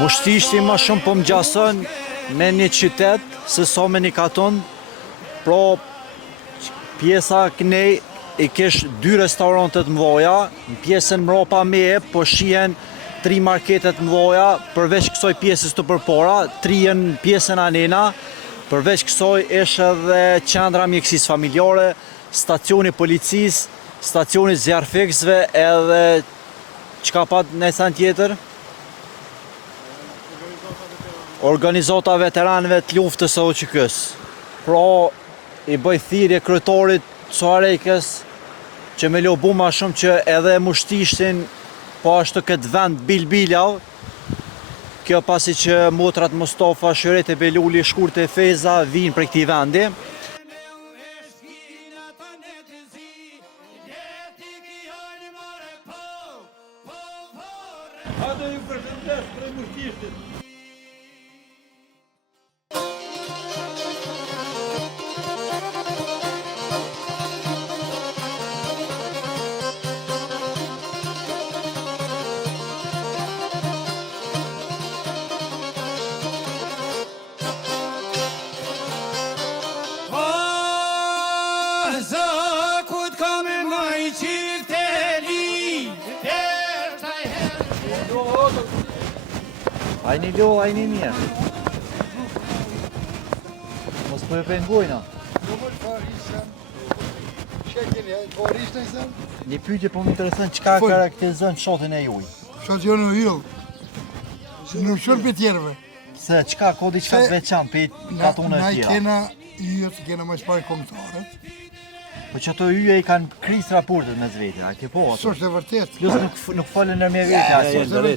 Mushtishti më shumë po më gjason me një qytet se so me një katon, pro pjesa kënej i kesh 2 restorantet mdoja, në pjesën mropa meje po shihen 3 marketet mdoja, përveç kësoj pjesës të përpora, 3 në pjesën anena, përveç kësoj është edhe qendra mjekësisë familjare, stacioni policisë, stacioni zjarfiksve edhe çka pat në sen tjetër? Organizata veteranëve të luftës së OÇK-s. Pra, i bëj thirrje kryetorit Soarekës që me lobu ma shumë që edhe Mushtishtin po ashtu këtë vend bilbilav. Kjo pasi që motrat Mustafa, Shëret e Beluli, Shkurt e Feza vinë për këtij vendi. Hajde ju përshëndes për Mushtishtin. Zakut kam e maj qirteli Ajni lo, ajni mirë. Mos po e pengojna. Një pyetje po më intereson çka karakterizon fshatin e juaj. Fshat jonë në yll. Se nuk shumë për tjerëve. Se çka ka diçka të veçantë për katonat e Na i tjera. kena yjet, kena më shpar kombëtarët. Po që ato yje i kanë kris raportet me vetë, a ke po ato? S'është e vërtet. Plus nuk falen në me vetë.